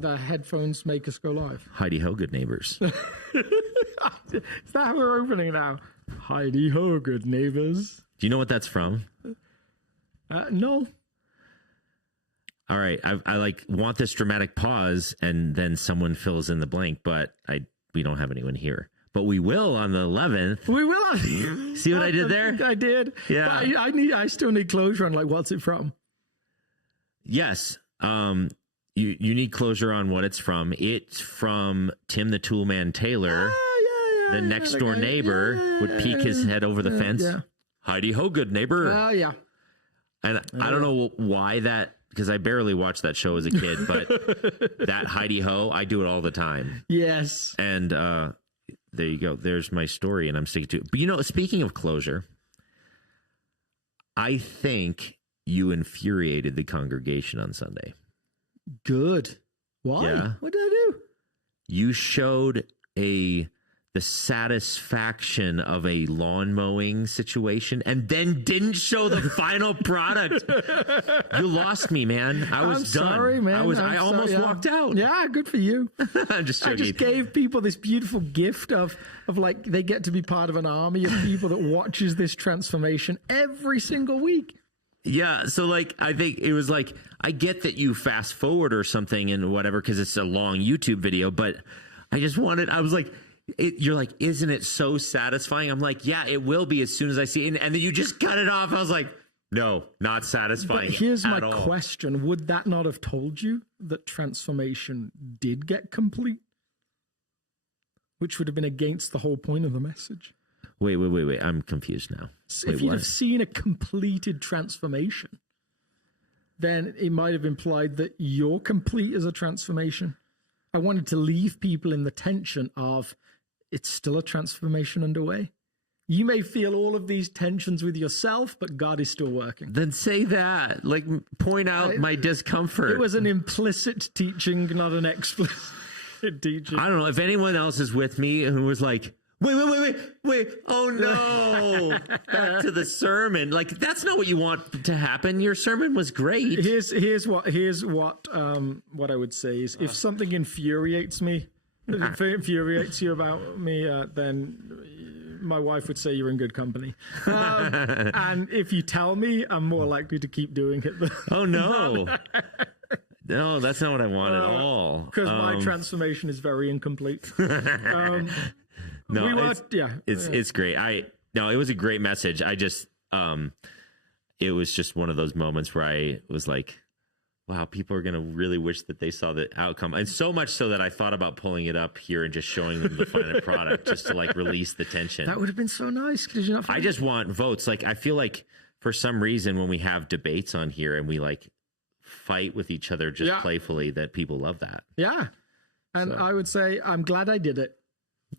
the headphones make us go live. Heidi ho, good neighbors. Is that how we're opening now? Heidi ho, good neighbors. Do you know what that's from? No. All right, I like want this dramatic pause, and then someone fills in the blank, but we don't have anyone here. But we will on the 11th. We will. See what I did there? I did. Yeah. But I still need closure on, like, what's it from? Yes. You need closure on what it's from. It's from Tim the Toolman Taylor. The next door neighbor would peek his head over the fence. Yeah. Heidi ho, good neighbor. Yeah. And I don't know why that, because I barely watched that show as a kid, but that Heidi ho, I do it all the time. Yes. And there you go. There's my story, and I'm sticking to it. But speaking of closure, I think you infuriated the congregation on Sunday. Good. Why? Yeah. What did I do? You showed the satisfaction of a lawn mowing situation and then didn't show the final product. You lost me, man. I was done. Sorry, man. I almost walked out. Yeah, good for you. I'm just joking. I just gave people this beautiful gift of like they get to be part of an army of people that watches this transformation every single week. Yeah, so like I think it was like I get that you fast forward or something and whatever because it's a long YouTube video, but I was like, you're like, isn't it so satisfying? I'm like, yeah, it will be as soon as I see it. And then you just cut it off. I was like, no, not satisfying. But here's my all. question. Would that not have told you that transformation did get complete? Which would have been against the whole point of the message. Wait. I'm confused now. If you'd have seen a completed transformation, then it might have implied that you're complete as a transformation. I wanted to leave people in the tension of it's still a transformation underway. You may feel all of these tensions with yourself, but God is still working. Then say that. Like, point out my discomfort. It was an implicit teaching, not an explicit teaching. I don't know if anyone else is with me who was like, wait. Oh no. Back to the sermon. Like, that's not what you want to happen. Your sermon was great. Here's what I would say is if something infuriates me, if it infuriates you about me, then my wife would say you're in good company. And if you tell me, I'm more likely to keep doing it. Oh no. No, that's not what I want at all. Because my transformation is very incomplete. No, it's great. It was a great message. I just, it was just one of those moments where I was like, wow, people are going to really wish that they saw the outcome. And so much so that I thought about pulling it up here and just showing them the final product just to like release the tension. That would have been so nice. Did you not find I just want votes. Like, I feel like for some reason when we have debates on here and we like fight with each other just playfully, that people love that. Yeah. And I would say, I'm glad I did it.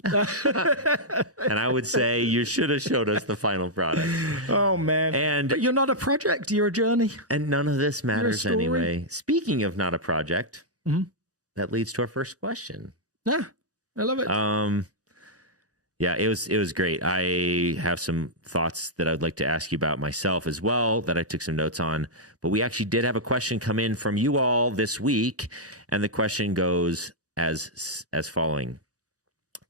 And I would say you should have showed us the final product. Oh man. But you're not a project, you're a journey. And none of this matters anyway. Speaking of not a project, that leads to our first question. Yeah, I love it. Yeah, it was great. I have some thoughts that I'd like to ask you about myself as well that I took some notes on. But we actually did have a question come in from you all this week, and the question goes as following.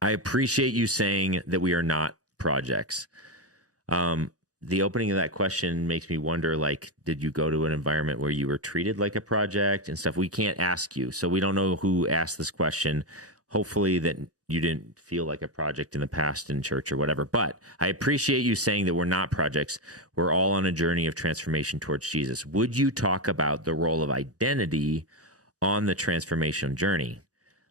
I appreciate you saying that we are not projects. The opening of that question makes me wonder, like, did you go to an environment where you were treated like a project and stuff? We can't ask you, so we don't know who asked this question. Hopefully that you didn't feel like a project in the past in church or whatever. But I appreciate you saying that we're not projects. We're all on a journey of transformation towards Jesus. Would you talk about the role of identity on the transformation journey?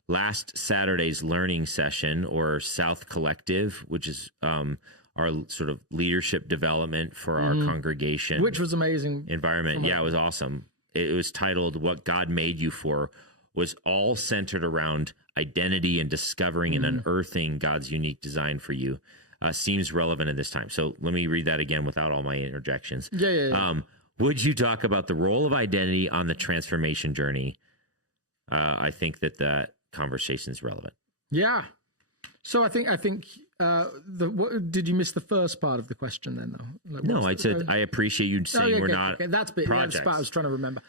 Last Saturday's learning session, or South Collective, which is our sort of leadership development for our congregation. Which was amazing. Environment. Yeah, it was awesome. It was titled What God Made You For, was all centered around identity and discovering and unearthing God's unique design for you. Seems relevant at this time. So let me read that again without all my interjections. Yeah. Would you talk about the role of identity on the transformation journey? I think that conversation is relevant. Yeah. So I think did you miss the first part of the question then though? Like, no, I said I appreciate you saying we're not That's bit. projects. Yeah, I was trying to remember.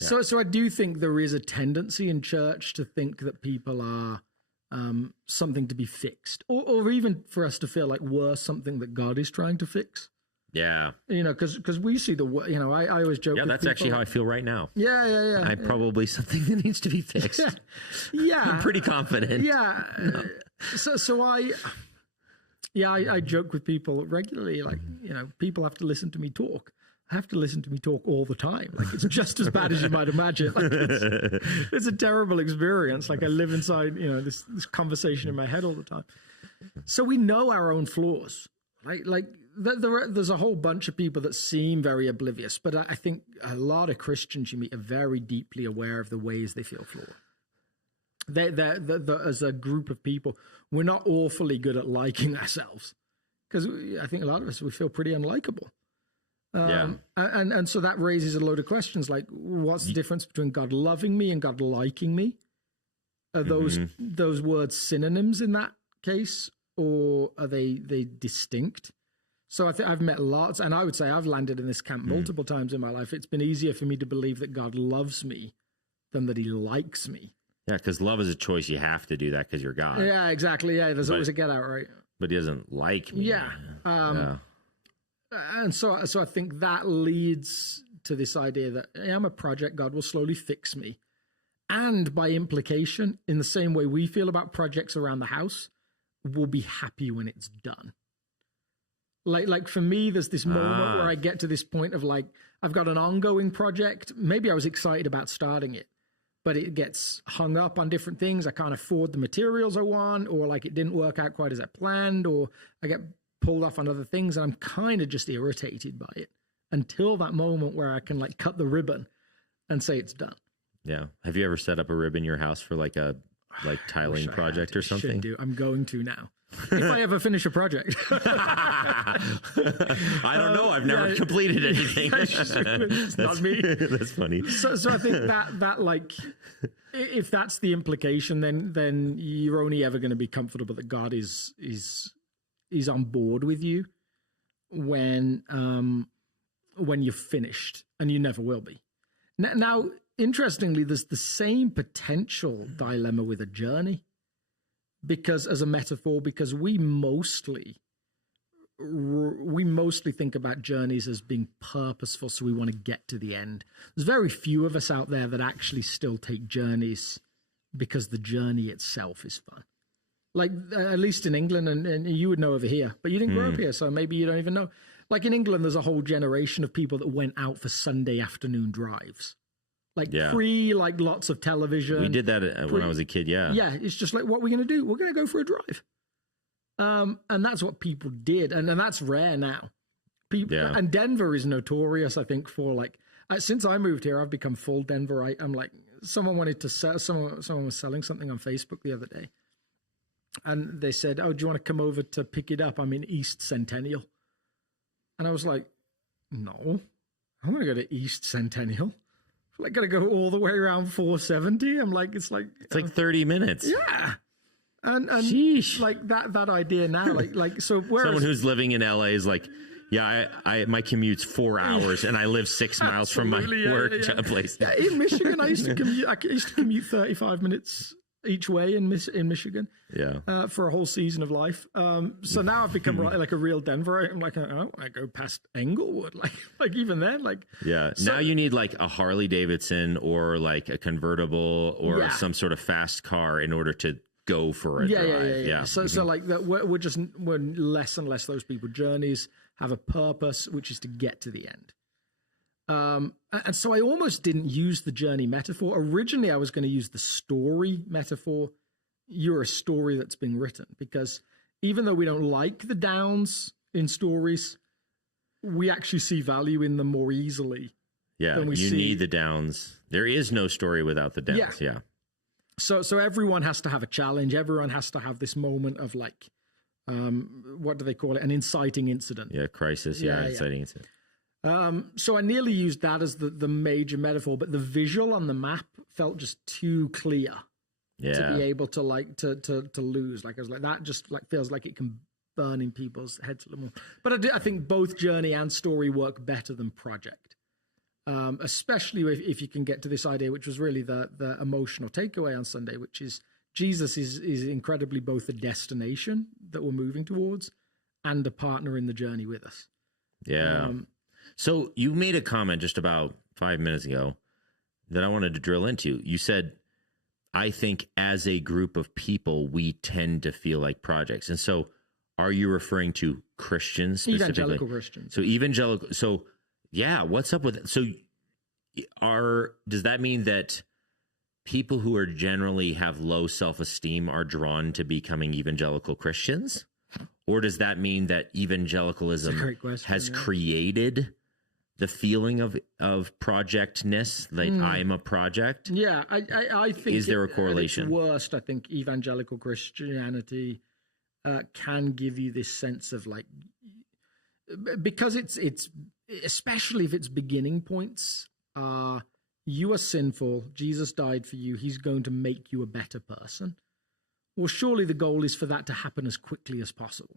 So I do think there is a tendency in church to think that people are something to be fixed, or even for us to feel like we're something that God is trying to fix. Yeah. Because we see I always joke. Yeah, with that's people, actually how I feel right now. Yeah. I'm probably something that needs to be fixed. Yeah. I'm pretty confident. Yeah. No. So I joke with people regularly, like, people have to listen to me talk. I have to listen to me talk all the time. Like, it's just as bad as you might imagine. Like, it's a terrible experience. Like, I live inside, this conversation in my head all the time. So we know our own flaws. Like there's a whole bunch of people that seem very oblivious, but I think a lot of Christians you meet are very deeply aware of the ways they feel flawed. They're, as a group of people, we're not awfully good at liking ourselves, because I think a lot of us, we feel pretty unlikable. And so that raises a load of questions, like, what's the difference between God loving me and God liking me? Are those words synonyms in that case, or are they distinct? So I've met lots, and I would say I've landed in this camp multiple times in my life. It's been easier for me to believe that God loves me than that he likes me. Yeah, because love is a choice. You have to do that because you're God. Yeah, exactly. Yeah, there's always a get out, right? But he doesn't like me. Yeah. And so I think that leads to this idea that I'm a project, God will slowly fix me. And by implication, in the same way we feel about projects around the house, we'll be happy when it's done. Like for me, there's this moment where I get to this point of, like, I've got an ongoing project. Maybe I was excited about starting it, but it gets hung up on different things. I can't afford the materials I want, or like it didn't work out quite as I planned, or I get pulled off on other things, and I'm kind of just irritated by it until that moment where I can, like, cut the ribbon and say it's done. Yeah. Have you ever set up a rib in your house for like a tiling project or something? I'm going to now. If I ever finish a project. I don't know. I've never completed anything. It's not me. That's funny. So I think that like, if that's the implication, then you're only ever going to be comfortable that God is on board with you when you're finished, and you never will be. Now, interestingly, there's the same potential dilemma with a journey, because as a metaphor, because we mostly think about journeys as being purposeful, so we want to get to the end. There's very few of us out there that actually still take journeys because the journey itself is fun. Like, at least in England, and you would know over here, but you didn't grow up here, so maybe you don't even know. Like, in England, there's a whole generation of people that went out for Sunday afternoon drives. Like, like lots of television. We did that when I was a kid, yeah. Yeah, it's just like, what we're going to do? We're going to go for a drive. And that's what people did, and that's rare now. And Denver is notorious, I think, for, like, since I moved here, I've become full Denverite. I'm like, someone wanted to sell, someone was selling something on Facebook the other day. And they said, "Oh, do you want to come over to pick it up? I'm in East Centennial." And I was like, "No, I'm going to go to East Centennial. I'm like, got to go all the way around 470." I'm like, it's like 30 minutes. Yeah. And Sheesh. Like that idea now, like so. Someone who's living in LA is like, yeah, I my commute's 4 hours, and I live 6 miles from my work place. Yeah, in Michigan, I used to commute 35 minutes each way in Michigan. Yeah. For a whole season of life. So now I've become like a real Denverite. I'm like, I go past Englewood, like even then, like. Yeah. So, now you need like a Harley Davidson or like a convertible or some sort of fast car in order to go for a drive. Yeah. So like that, we're less and less those people. Journeys have a purpose, which is to get to the end. And so I almost didn't use the journey metaphor. Originally, I was going to use the story metaphor. You're a story that's been written, because even though we don't like the downs in stories, we actually see value in them more easily. Yeah, you need the downs. There is no story without the downs. Yeah. So everyone has to have a challenge. Everyone has to have this moment of, like, what do they call it? An inciting incident. Yeah, crisis. Yeah, inciting incident. So I nearly used that as the major metaphor, but the visual on the map felt just too clear to be able to, like, to lose. Like, I was like, that just, like, feels like it can burn in people's heads a little more. But I think both journey and story work better than project. especially if you can get to this idea, which was really the emotional takeaway on Sunday, which is Jesus is incredibly both a destination that we're moving towards and a partner in the journey with us. Yeah. So you made a comment just about 5 minutes ago that I wanted to drill into. You said, I think as a group of people, we tend to feel like projects. And so are you referring to Christians specifically? Evangelical Christians. So evangelical. So yeah, what's up with it? So does that mean that people who are generally have low self-esteem are drawn to becoming evangelical Christians? Or does that mean that evangelicalism has created the feeling of projectness, like I'm a project? Yeah, I think. Is there a correlation? At its worst, I think evangelical Christianity can give you this sense of like, because it's especially if its beginning points are you are sinful, Jesus died for you, he's going to make you a better person. Well, surely the goal is for that to happen as quickly as possible.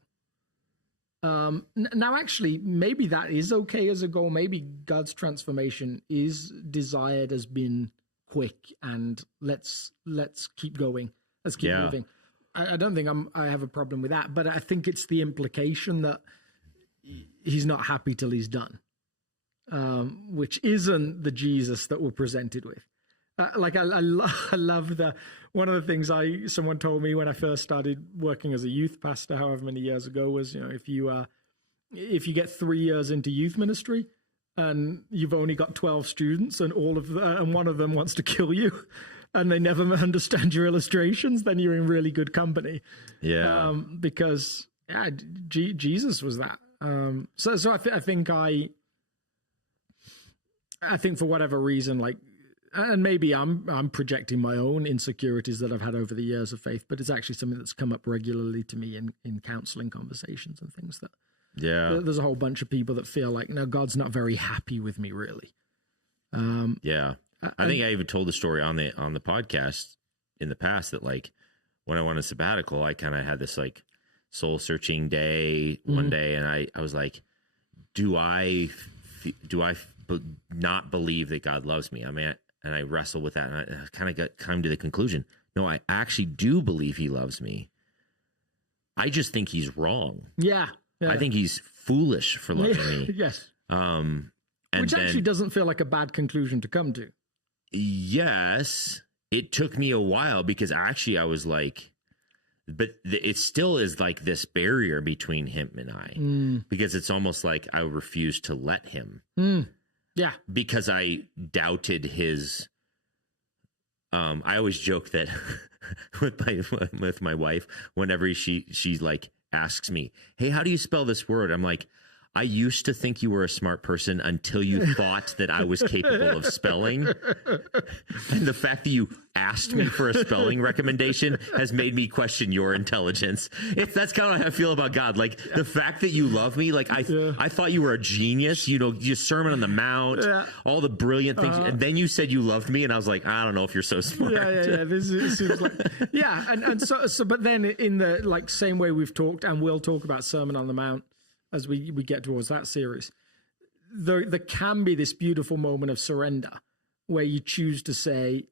Now, actually, maybe that is okay as a goal. Maybe God's transformation is desired as being quick, and let's keep going. Let's keep moving. I don't think I have a problem with that, but I think it's the implication that he's not happy till he's done, which isn't the Jesus that we're presented with. I love one of the things someone told me when I first started working as a youth pastor, however many years ago, was, if you get 3 years into youth ministry and you've only got 12 students and and one of them wants to kill you and they never understand your illustrations, then you're in really good company. Yeah. Because Jesus was that. So I think for whatever reason, like, and maybe I'm projecting my own insecurities that I've had over the years of faith, but it's actually something that's come up regularly to me in counseling conversations and things that, there's a whole bunch of people that feel like, no, God's not very happy with me, really. I think I even told the story on the podcast in the past that, like, when I went on sabbatical, I kind of had this like soul searching day one day, and I was like, do I not believe that God loves me? I mean, and I wrestled with that, and I kind of come to the conclusion, no, I actually do believe he loves me. I just think he's wrong. Yeah. I think he's foolish for loving me. Yes. Which actually doesn't feel like a bad conclusion to come to. Yes. It took me a while because actually I was like, but it still is like this barrier between him and I, because it's almost like I refuse to let him. Yeah. Because I doubted his, I always joke that with my wife, whenever she like asks me, hey, how do you spell this word? I'm like, I used to think you were a smart person until you thought that I was capable of spelling. And the fact that you asked me for a spelling recommendation has made me question your intelligence. That's kind of how I feel about God. Like, the fact that you love me, like, I thought you were a genius, your Sermon on the Mount, all the brilliant things. And then you said you loved me, and I was like, I don't know if you're so smart. Yeah. This seems like, and so, but then in the like same way we've talked, and we'll talk about Sermon on the Mount as we get towards that series, there can be this beautiful moment of surrender where you choose to say,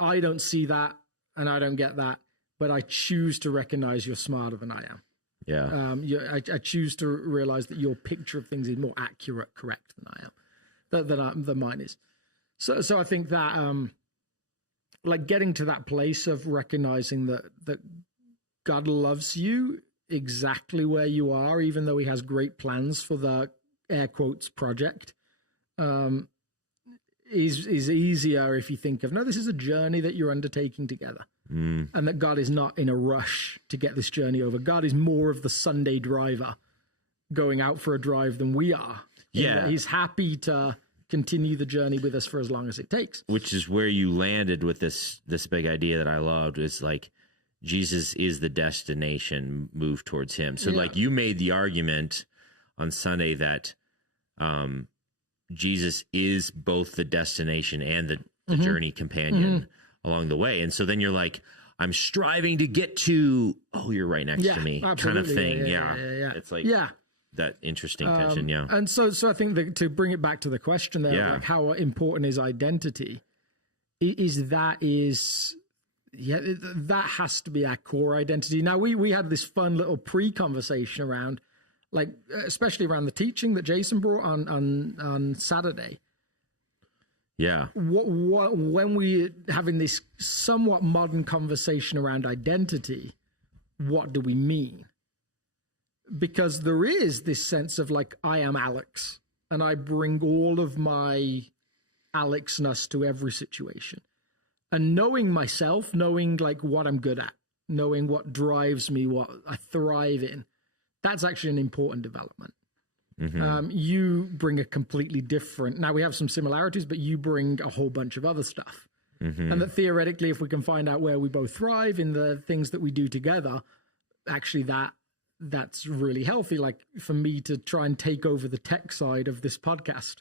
I don't see that and I don't get that, but I choose to recognize you're smarter than I am. Yeah. I choose to realize that your picture of things is more accurate, correct than I am, than mine is. So I think that, like, getting to that place of recognizing that God loves you exactly where you are, even though he has great plans for the air quotes project, is easier if you think of, no, this is a journey that you're undertaking together, and that God is not in a rush to get this journey over. God is more of the Sunday driver going out for a drive than we are. Yeah. He's happy to continue the journey with us for as long as it takes. Which is where you landed with this big idea that I loved, is like, Jesus is the destination, move towards him. So like, you made the argument on Sunday that Jesus is both the destination and the journey companion along the way. And so then you're like, I'm striving to get to, oh, you're right next to me, absolutely. kind of thing. Yeah. It's like, that interesting tension. Yeah. And so I think that to bring it back to the question there, Yeah. like how important is identity, that has to be our core identity. Now we had this fun little pre-conversation around, like, especially around the teaching that Jason brought on Saturday. Yeah. What when we're having this somewhat modern conversation around identity, what do we mean? Because there is this sense of like, I am Alex, and I bring all of my Alexness to every situation. And knowing myself, knowing like what I'm good at, knowing what drives me, what I thrive in, that's actually an important development. You bring a completely different, now we have some similarities, but you bring a whole bunch of other stuff. And that theoretically, if we can find out where we both thrive in the things that we do together, actually that's really healthy. Like for me to try and take over the tech side of this podcast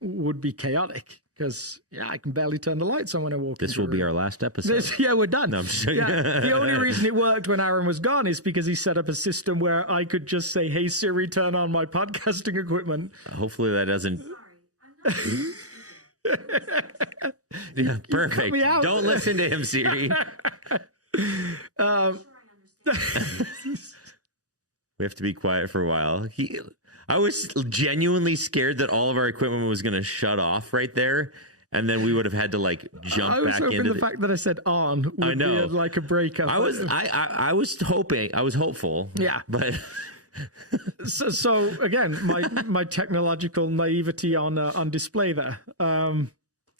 would be chaotic because I can barely turn the lights on when I walk. This will be our last episode. We're done. No, I'm just The only reason it worked when Aaron was gone is because he set up a system where I could just say, "Hey Siri, turn on my podcasting equipment." Hopefully that doesn't. Yeah, perfect. me out. Don't listen to him, Siri. We have to be quiet for a while. I was genuinely scared that all of our equipment was going to shut off right there, and then we would have had to like jump I was back hoping into the fact that I said "on" would be like a breakup. I was hopeful. Yeah, but so again, my technological naivety on display there.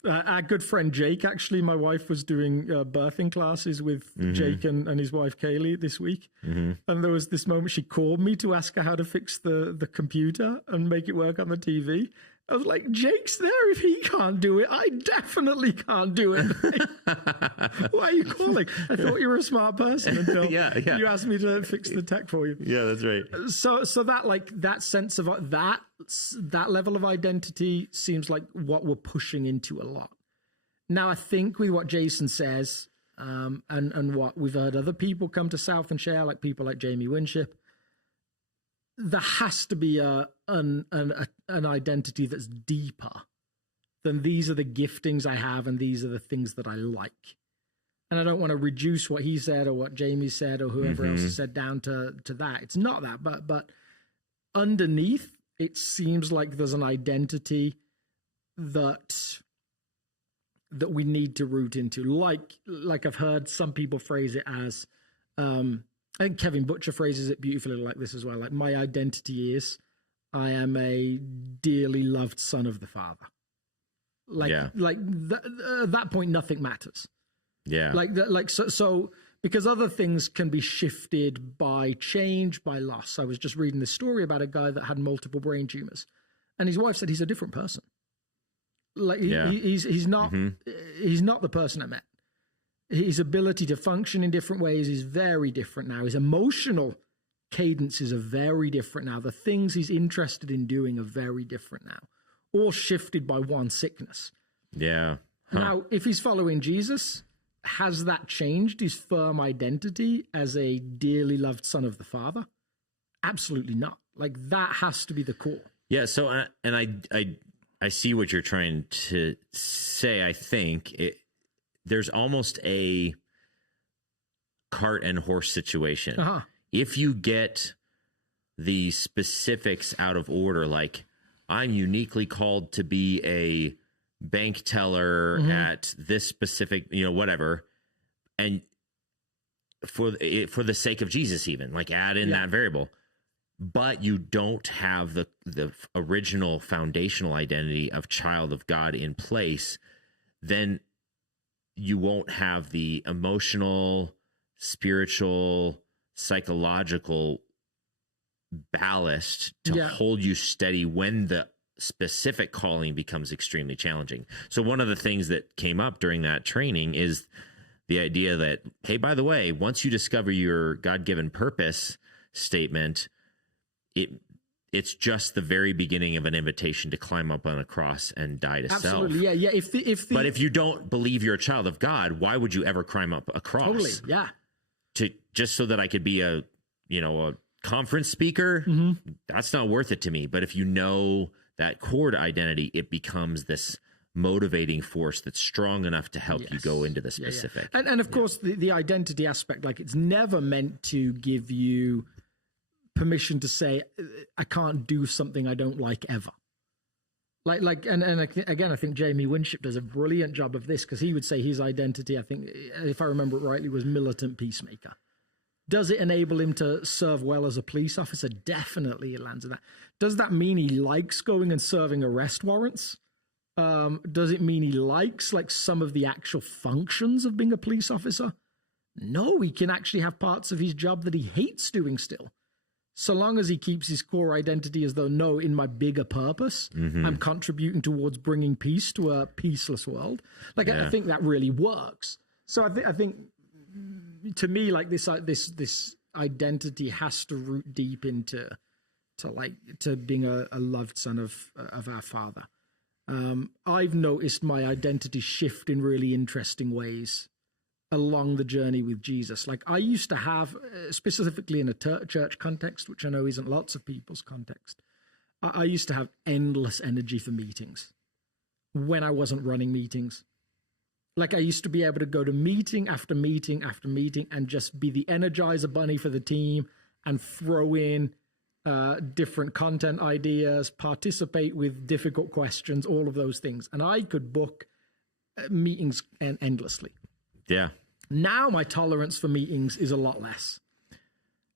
Our good friend Jake, actually, my wife was doing birthing classes with Jake and his wife Kaylee this week. And there was this moment she called me to ask her how to fix the computer and make it work on the TV. I was like, Jake's there. If he can't do it, I definitely can't do it. Why are you calling? I thought you were a smart person until you asked me to fix the tech for you. Yeah, that's right. So that like that sense of that level of identity seems like what we're pushing into a lot. Now, I think with what Jason says, and what we've heard other people come to South and share, like people like Jamie Winship, there has to be an identity that's deeper than these are the giftings I have and these are the things that I like. And I don't want to reduce what he said or what Jamie said or whoever else has said down to that. It's not that, but underneath, it seems like there's an identity that we need to root into. Like I've heard some people phrase it as, I think Kevin Butcher phrases it beautifully like this as well. Like, my identity is I am a dearly loved son of the Father. At that point, nothing matters. Yeah. So because other things can be shifted by change, by loss. I was just reading this story about a guy that had multiple brain tumors, and his wife said he's a different person. He's not the person I met. His ability to function in different ways is very different now. His emotional cadences are very different now. The things he's interested in doing are very different now, all shifted by one sickness. Yeah. Now, if he's following Jesus, has that changed his firm identity as a dearly loved son of the Father? Absolutely not. Like, that has to be the core. Yeah. So, and I see what you're trying to say. I think there's almost a cart and horse situation. If you get the specifics out of order, like, I'm uniquely called to be a bank teller at this specific, whatever, and for the sake of Jesus, even like add in that variable, but you don't have the original foundational identity of child of God in place, then you won't have the emotional, spiritual, psychological ballast to hold you steady when the specific calling becomes extremely challenging. So one of the things that came up during that training is the idea that, hey, by the way, once you discover your God-given purpose statement, it's just the very beginning of an invitation to climb up on a cross and die to self. Absolutely, yeah. But if you don't believe you're a child of God, why would you ever climb up a cross? Totally, yeah. Just so that I could be a conference speaker, that's not worth it to me. But if you know that core identity, it becomes this motivating force that's strong enough to help you go into the specific. And of course, the identity aspect, like it's never meant to give you permission to say, I can't do something I don't like ever. And again, I think Jamie Winship does a brilliant job of this, because he would say his identity, I think, if I remember it rightly, was militant peacemaker. Does it enable him to serve well as a police officer? Definitely it lands in that. Does that mean he likes going and serving arrest warrants? Does it mean he likes like some of the actual functions of being a police officer? No, he can actually have parts of his job that he hates doing still. So long as he keeps his core identity as though, no, in my bigger purpose, I'm contributing towards bringing peace to a peaceless world. Like, I think that really works. So I think to me, like this identity has to root deep into being a loved son of our Father. I've noticed my identity shift in really interesting ways along the journey with Jesus. Like I used to have, specifically in a church context, which I know isn't lots of people's context, I used to have endless energy for meetings when I wasn't running meetings. Like I used to be able to go to meeting after meeting after meeting and just be the Energizer bunny for the team and throw in different content ideas, participate with difficult questions, all of those things. And I could book meetings endlessly. Yeah. Now my tolerance for meetings is a lot less.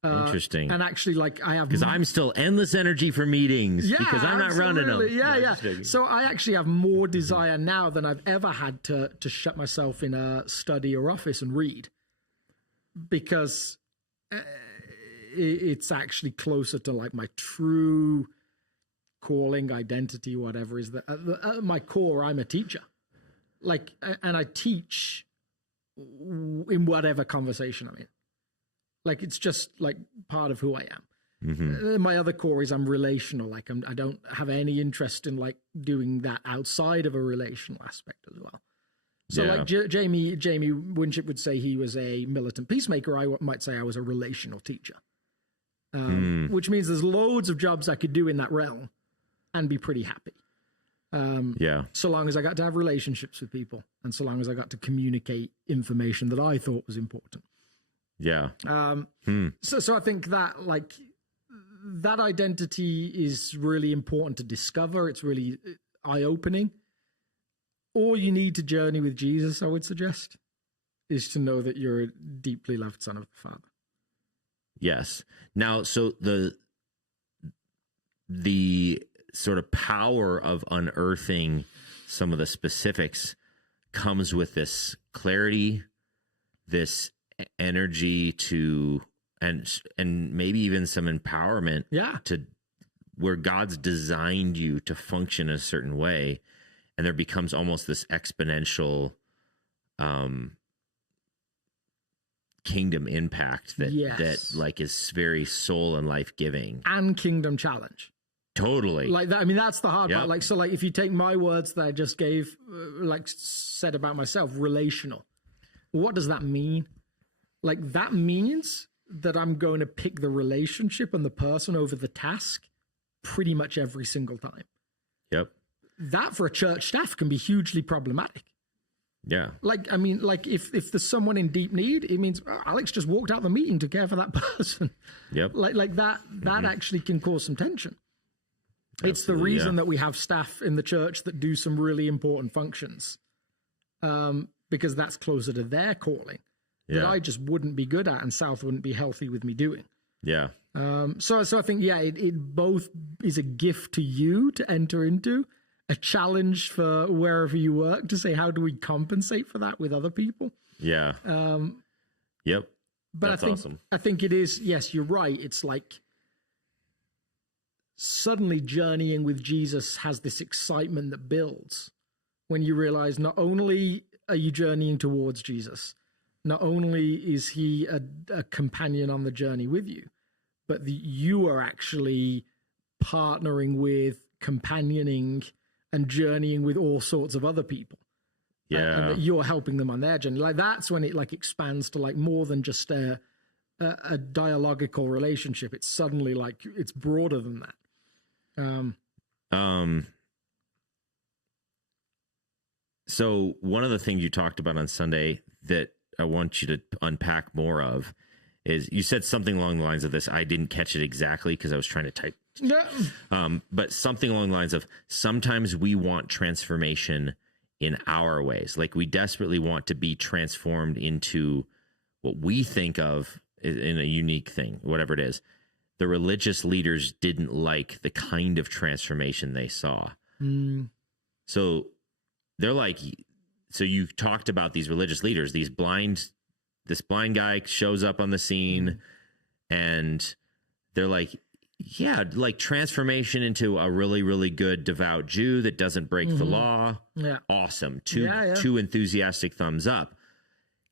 Interesting. And actually, like I have, because I'm still endless energy for meetings because I'm not running them. Yeah. So I actually have more desire now than I've ever had to shut myself in a study or office and read, because it's actually closer to like my true calling, identity, whatever is that. At my core, I'm a teacher. Like, and I teach in whatever conversation I'm in. Like, it's just like part of who I am. My other core is I'm relational. Like I don't have any interest in like doing that outside of a relational aspect as well. So like Jamie Winship would say he was a militant peacemaker. I might say I was a relational teacher, which means there's loads of jobs I could do in that realm and be pretty happy. So long as I got to have relationships with people and so long as I got to communicate information that I thought was important. So I think that like that identity is really important to discover. It's really eye-opening. All you need to journey with Jesus, I would suggest, is to know that you're a deeply loved son of the Father. Yes. Now, so the sort of power of unearthing some of the specifics comes with this clarity, this energy to, and maybe even some empowerment to where God's designed you to function in a certain way. And there becomes almost this exponential kingdom impact that like is very soul and life giving and kingdom challenge. Totally. Like that. I mean, that's the hard part. Like, so like if you take my words that I just gave, like said about myself, relational, what does that mean? Like that means that I'm going to pick the relationship and the person over the task pretty much every single time. Yep. That for a church staff can be hugely problematic. Yeah. Like, I mean, like if there's someone in deep need, it means Alex just walked out the meeting to care for that person. Yep. Like that actually can cause some tension. It's the reason that we have staff in the church that do some really important functions, because that's closer to their calling that I just wouldn't be good at and South wouldn't be healthy with me doing. Yeah. So I think, it both is a gift to you to enter into, a challenge for wherever you work to say, how do we compensate for that with other people? Yeah. Yep. But that's awesome. I think it is, yes, you're right. It's like suddenly journeying with Jesus has this excitement that builds when you realize not only are you journeying towards Jesus, not only is he a companion on the journey with you, but you are actually partnering with, companioning, and journeying with all sorts of other people. Yeah. And that you're helping them on their journey. Like that's when it like expands to like more than just a a dialogical relationship. It's suddenly like it's broader than that. So one of the things you talked about on Sunday that I want you to unpack more of is you said something along the lines of this. I didn't catch it exactly because I was trying to type. No. But something along the lines of sometimes we want transformation in our ways. Like we desperately want to be transformed into what we think of in a unique thing, whatever it is. The religious leaders didn't like the kind of transformation they saw. So they're like, so you talked about these religious leaders, this blind guy shows up on the scene and they're like, yeah, like transformation into a really, really good devout Jew that doesn't break the law. Yeah. Awesome. Two enthusiastic thumbs up.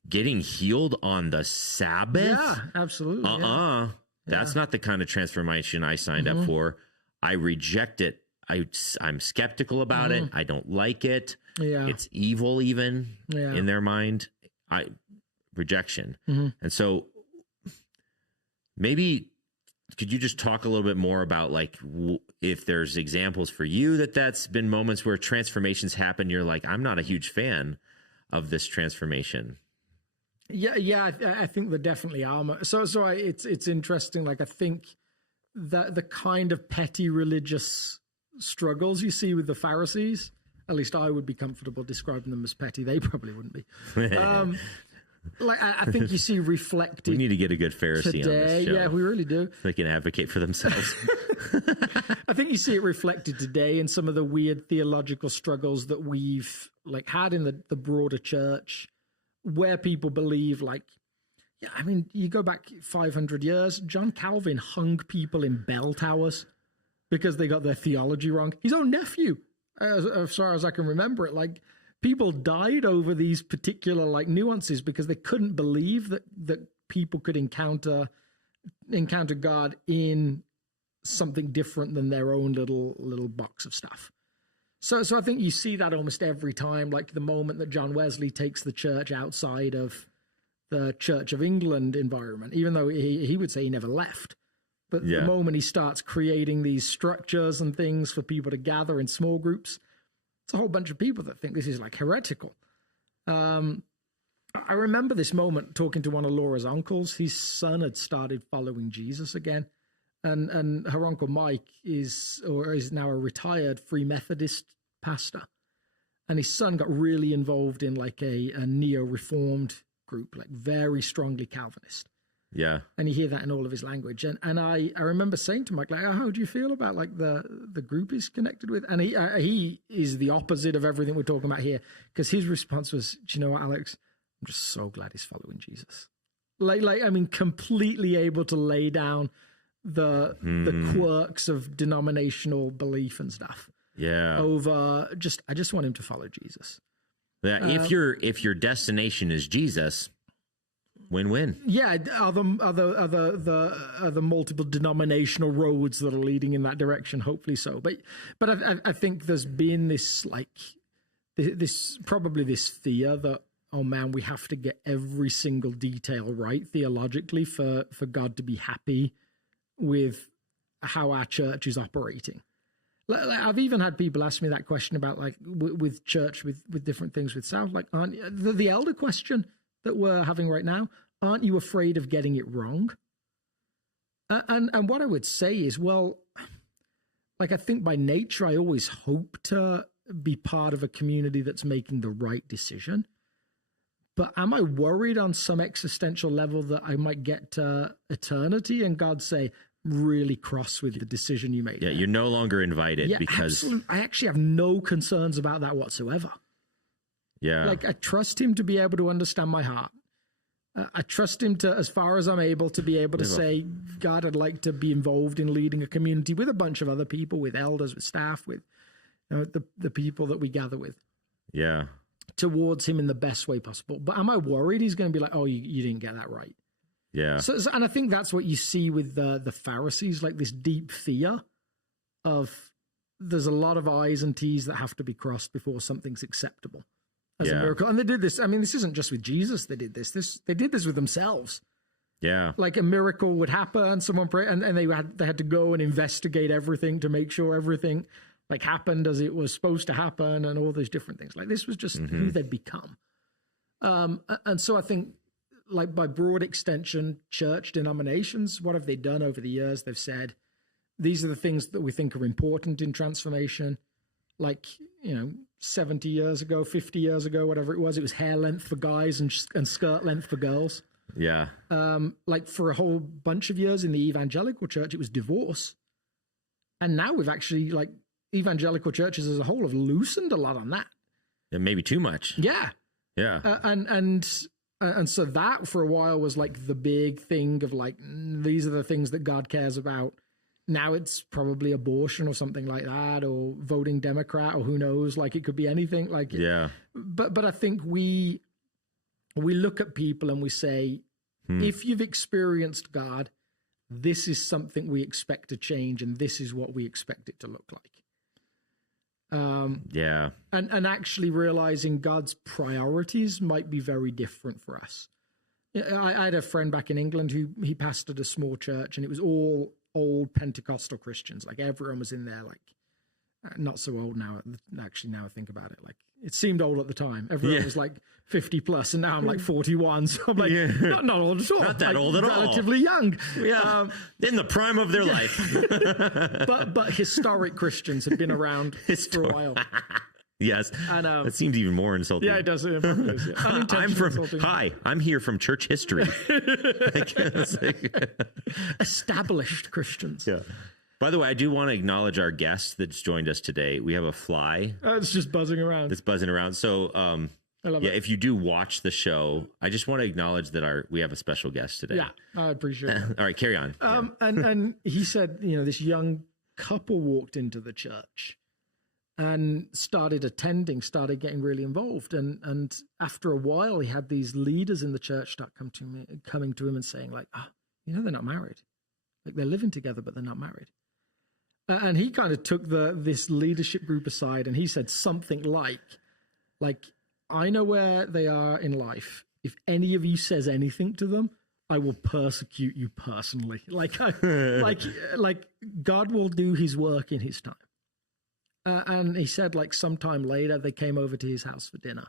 Getting healed on the Sabbath? Yeah, absolutely. That's not the kind of transformation I signed up for. I reject it. I'm skeptical about it. I don't like it. Yeah. It's evil even in their mind. Rejection. And so maybe could you just talk a little bit more about like if there's examples for you that's been moments where transformations happen, you're like, I'm not a huge fan of this transformation. Yeah, I think there definitely are. It's interesting. Like I think that the kind of petty religious struggles you see with the Pharisees, at least I would be comfortable describing them as petty. They probably wouldn't be. Like I think you see reflected. We need to get a good Pharisee today. on this show. Yeah, we really do. They can advocate for themselves. I think you see it reflected today in some of the weird theological struggles that we've like had in the broader church, where people believe like, yeah, I mean, you go back 500 years, John Calvin hung people in bell towers because they got their theology wrong. His own nephew, as far as I can remember it, like people died over these particular like nuances because they couldn't believe that people could encounter God in something different than their own little box of stuff. So I think you see that almost every time, like the moment that John Wesley takes the church outside of the Church of England environment, even though he would say he never left. But the moment he starts creating these structures and things for people to gather in small groups, it's a whole bunch of people that think this is like heretical. I remember this moment talking to one of Laura's uncles. His son had started following Jesus again. And her uncle Mike is now a retired Free Methodist pastor. And his son got really involved in like a neo-reformed group, like very strongly Calvinist. Yeah. And you hear that in all of his language. And I remember saying to Mike, like, how do you feel about like the group he's connected with? And he is the opposite of everything we're talking about here, because his response was, do you know what, Alex? I'm just so glad he's following Jesus. Like I mean, completely able to lay down the quirks of denominational belief and stuff. Yeah. Over I just want him to follow Jesus. Yeah. If your destination is Jesus, win-win. Yeah. Are the multiple denominational roads that are leading in that direction? Hopefully so. But I think there's been this like this fear that, oh man, we have to get every single detail right theologically for God to be happy with how our church is operating. Like, I've even had people ask me that question about like with church, with different things with South, like aren't the elder question that we're having right now, aren't you afraid of getting it wrong? And what I would say is, well, like I think by nature, I always hope to be part of a community that's making the right decision. But am I worried on some existential level that I might get to eternity and God say, really cross with the decision you made? Yeah, you're no longer invited because... I actually have no concerns about that whatsoever. Yeah. Like, I trust him to be able to understand my heart. I trust him to, as far as I'm able, to be able to say, God, I'd like to be involved in leading a community with a bunch of other people, with elders, with staff, with the people that we gather with. Yeah. Towards him in the best way possible. But am I worried he's going to be like, oh, you didn't get that right? Yeah. So, and I think that's what you see with the Pharisees, like this deep fear of there's a lot of I's and T's that have to be crossed before something's acceptable as a miracle. And they did this. I mean, this isn't just with Jesus. They did this. They did this with themselves. Yeah. Like a miracle would happen, someone pray, and they had to go and investigate everything to make sure everything like happened as it was supposed to happen, and all those different things. Like this was just who they'd become. And so I think, like by broad extension, church denominations, what have they done over the years? They've said, these are the things that we think are important in transformation. Like, 70 years ago, 50 years ago, whatever it was hair length for guys and skirt length for girls. Yeah. Like for a whole bunch of years in the evangelical church, it was divorce. And now we've actually, like, evangelical churches as a whole have loosened a lot on that. Yeah, maybe too much. Yeah. Yeah. And so that for a while was like the big thing of like, these are the things that God cares about. Now it's probably abortion or something like that, or voting Democrat, or who knows, like it could be anything. Like, yeah. But I think we look at people and we say, if you've experienced God, this is something we expect to change, and this is what we expect it to look like. Yeah. And actually realizing God's priorities might be very different for us. I had a friend back in England who he pastored a small church, and it was all old Pentecostal Christians. Like everyone was in there, like not so old now. Actually, now I think about it, like it seemed old at the time. Everyone was like 50 plus, and now I'm like 41. So I'm like, not old at all. Not that like, old at all. Relatively young. Yeah. In the prime of their life. but historic Christians have been around for a while. Yes. I know. That seems even more insulting. Yeah, it does. It is, yeah. I'm from church history. Established Christians. Yeah. By the way, I do want to acknowledge our guest that's joined us today. We have a fly. It's just buzzing around. It's buzzing around. So, I love it. if you do watch the show, I just want to acknowledge that we have a special guest today. Yeah, I appreciate it. All right, carry on. And he said, this young couple walked into the church and started getting really involved. And after a while, he had these leaders in the church start coming to him and saying like, they're not married. Like they're living together, but they're not married. And he kind of took this leadership group aside, and he said something like, I know where they are in life. If any of you says anything to them, I will persecute you personally. Like God will do his work in his time. And he said, like, sometime later, they came over to his house for dinner.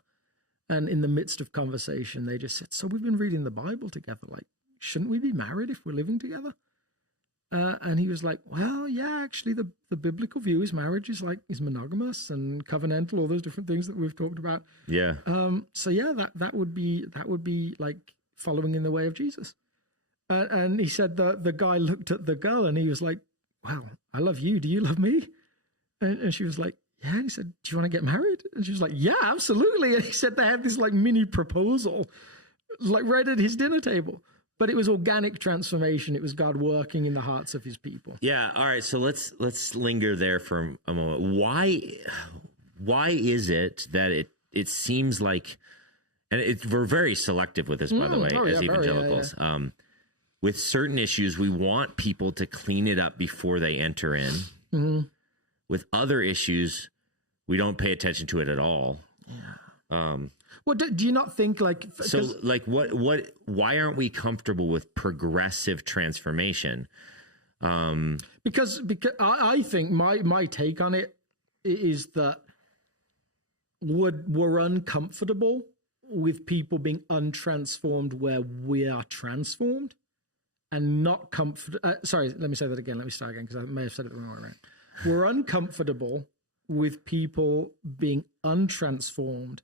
And in the midst of conversation, they just said, so we've been reading the Bible together. Like, shouldn't we be married if we're living together? And he was like, well, yeah, actually, the biblical view is marriage is monogamous and covenantal, all those different things that we've talked about. Yeah. So yeah, that would be like following in the way of Jesus. And he said the guy looked at the girl and he was like, wow, I love you. Do you love me? And she was like, yeah. And he said, do you want to get married? And she was like, yeah, absolutely. And he said they had this like mini proposal, like right at his dinner table. But it was organic transformation. It was God working in the hearts of his people. Yeah. All right. So let's linger there for a moment. Why is it that it seems like, and we're very selective with this, by the way, as evangelicals. With certain issues, we want people to clean it up before they enter in. Mm-hmm. With other issues, we don't pay attention to it at all. Yeah. Well, do you not think like so? Like, why aren't we comfortable with progressive transformation? Because I think my take on it is that we're uncomfortable with people being untransformed where we are transformed, and not sorry, let me say that again. Let me start again because I may have said it the wrong way around. We're uncomfortable with people being untransformed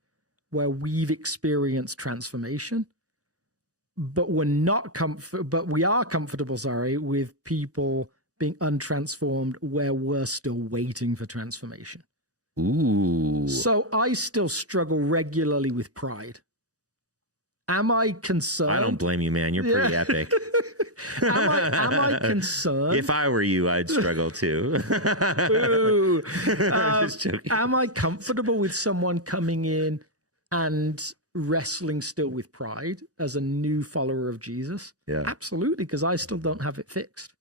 where we've experienced transformation, but we are comfortable, with people being untransformed where we're still waiting for transformation. Ooh. So I still struggle regularly with pride. Am I concerned? I don't blame you, man. You're pretty epic. Am I concerned? If I were you, I'd struggle too. Just joking. Am I comfortable with someone coming in and wrestling still with pride as a new follower of Jesus? Yeah. Absolutely, because I still don't have it fixed.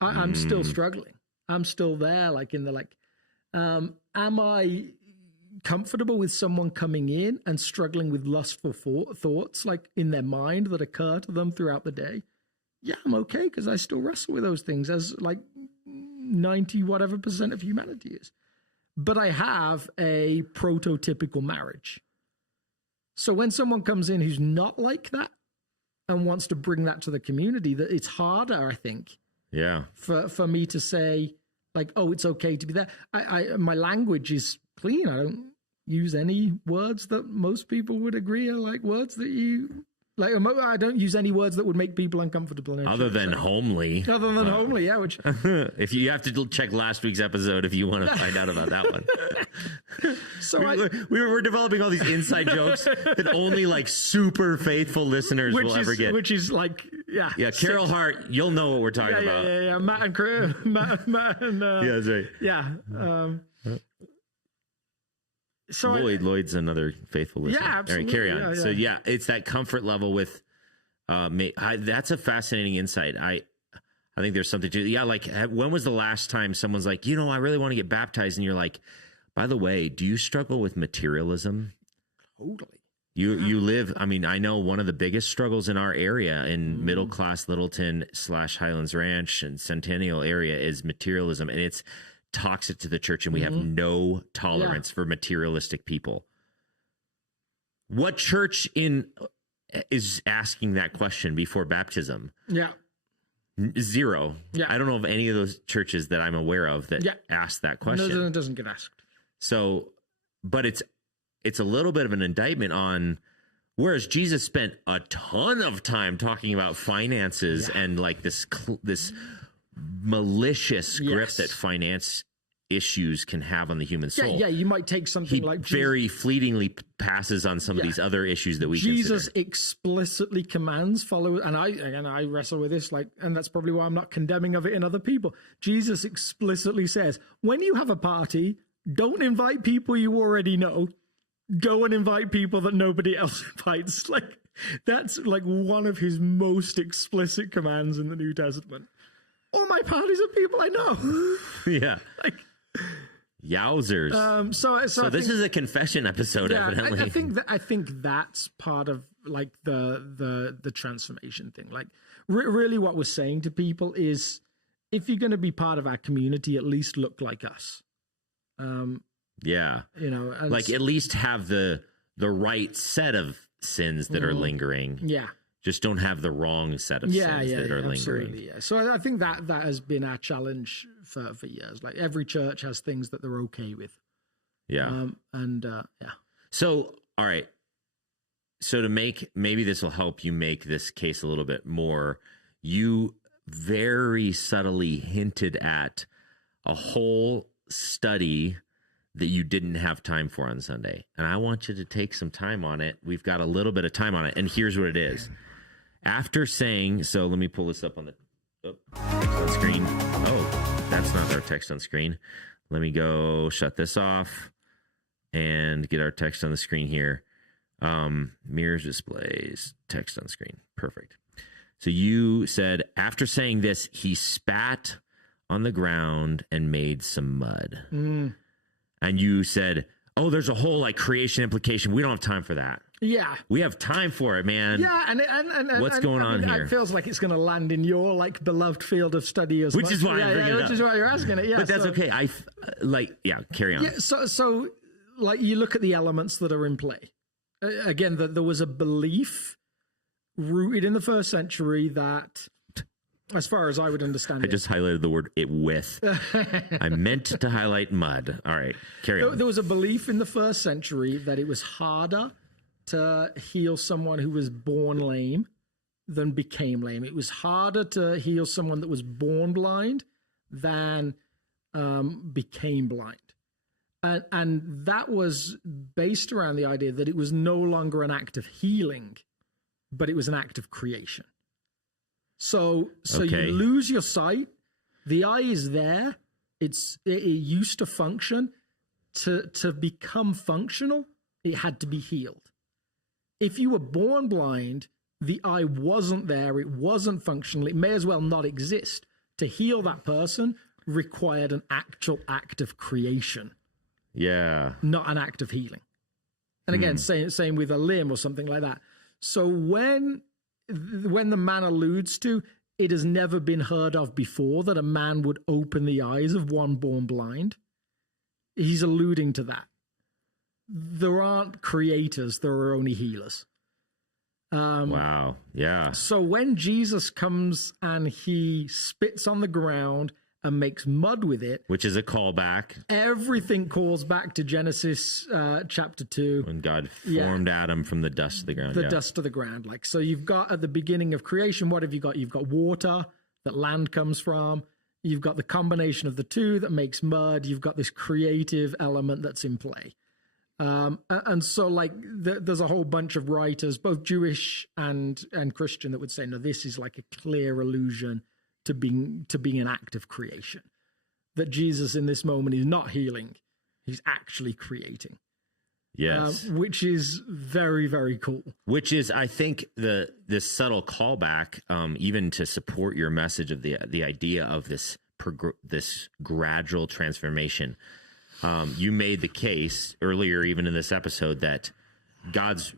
I'm still struggling. I'm still there, like in the am I comfortable with someone coming in and struggling with lustful thoughts like in their mind that occur to them throughout the day. Yeah, I'm okay because I still wrestle with those things as like 90 whatever % of humanity is. But I have a prototypical marriage. So when someone comes in who's not like that and wants to bring that to the community, that it's harder, I think, for me to say like, oh, it's okay to be there. My language is clean. I don't use any words that most people would agree are like words that you like. I don't use any words that would make people uncomfortable. Other than homely. Other than homely, yeah. Which if you have to check last week's episode if you want to find out about that one. So we're developing all these inside jokes that only like super faithful listeners will ever get. Which is like, yeah. Carol Hart, you'll know what we're talking about. Yeah. Matt and Chris, Matt and yeah, that's right. Yeah. So Lloyd's another faithful listener. Yeah, absolutely. All right, carry on. Yeah. So yeah, it's that comfort level with. That's a fascinating insight. I think there's something to. Yeah, like when was the last time someone's like, I really want to get baptized, and you're like, by the way, do you struggle with materialism? Totally. You live. I mean, I know one of the biggest struggles in our area, in middle class Littleton / Highlands Ranch and Centennial area, is materialism, and it's toxic to the church, and we have no tolerance for materialistic people. What church is asking that question before baptism? Yeah. Zero. Yeah. I don't know of any of those churches that I'm aware of that ask that question. No, it doesn't get asked. So, but it's a little bit of an indictment on, whereas Jesus spent a ton of time talking about finances and like this malicious grip that finance issues can have on the human soul. Yeah, you might take something like very fleetingly passes on some of these other issues that we Jesus consider. Explicitly commands followers, and I wrestle with this, like, and that's probably why I'm not condemning of it in other people. Jesus explicitly says, when you have a party, don't invite people you already know. Go and invite people that nobody else invites. Like, that's like one of his most explicit commands in the New Testament. All my parties are people I know. Yeah. Like, yowzers. So this is a confession episode, evidently. I think that's part of like the transformation thing. Like really what we're saying to people is, if you're going to be part of our community, at least look like us. Like at least have the right set of sins that are lingering. Yeah. Just don't have the wrong set of sins that are lingering. Yeah. So I think that has been our challenge for years. Like every church has things that they're okay with. Yeah. Yeah. So, all right. So maybe this will help you make this case a little bit more. You very subtly hinted at a whole study that you didn't have time for on Sunday. And I want you to take some time on it. We've got a little bit of time on it. And here's what it is. After saying, so let me pull this up on the text on screen. Oh, that's not our text on screen. Let me go shut this off and get our text on the screen here. Mirrors, displays, text on screen. Perfect. So you said, after saying this, he spat on the ground and made some mud. And you said, oh, there's a whole like creation implication. We don't have time for that. Yeah. We have time for it, man. Yeah, and what's going on here? It feels like it's going to land in your like beloved field of study as which much. is why which is why you're asking it. Yeah, but that's okay. Carry on. Yeah, so like you look at the elements that are in play. Again, there was a belief rooted in the first century that, as far as I would understand I just highlighted the word "it" with. I meant to highlight mud. All right, carry on. There was a belief in the first century that it was harder to heal someone who was born lame than became lame. It was harder to heal someone that was born blind than became blind. And that was based around the idea that it was no longer an act of healing, but it was an act of creation. So you lose your sight. The eye is there. It used to function. To become functional, it had to be healed. If you were born blind, the eye wasn't there. It wasn't functional. It may as well not exist. To heal that person required an actual act of creation. Yeah. not an act of healing. And again, same with a limb or something like that. So when the man alludes to, it has never been heard of before that a man would open the eyes of one born blind, he's alluding to that. There aren't creators, there are only healers. Wow. Yeah. So when Jesus comes and he spits on the ground and makes mud with it, Which is a callback everything calls back to Genesis chapter 2. when God formed Adam from the dust of the ground. The dust of the ground. Like, so you've got at the beginning of creation, what have you got? You've got water that land comes from. You've got the combination of the two that makes mud. You've got this creative element that's in play. And so like there's a whole bunch of writers, both Jewish and Christian, that would say, no, this is like a clear allusion to being an act of creation. That Jesus in this moment is not healing, he's actually creating. Yes. Which is very, very cool. Which is, I think, this subtle callback, even to support your message of the idea of this gradual transformation. You made the case earlier, even in this episode, that God's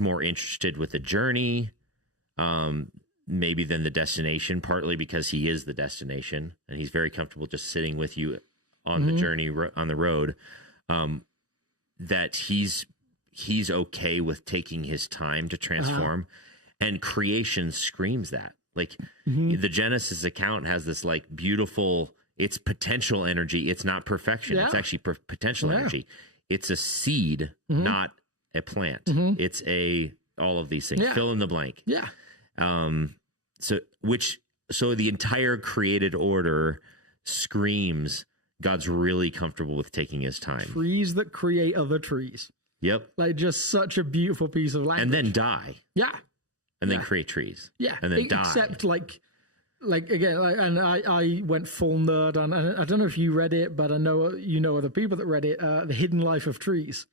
more interested with the journey, maybe than the destination, partly because he is the destination and he's very comfortable just sitting with you on the journey, on the road. That he's okay with taking his time to transform, and creation screams that. Like the Genesis account has this like beautiful, it's potential energy. It's not perfection. It's actually potential energy. It's a seed, not a plant. It's all of these things. Fill in the blank. Yeah. So the entire created order screams God's really comfortable with taking his time. Trees that create other trees. Yep. Like just such a beautiful piece of language. And then die. Yeah. And then create trees. Yeah. And then die. Except like again, and I went full nerd on, and I don't know if you read it, but I know you know other people that read it, The Hidden Life of Trees.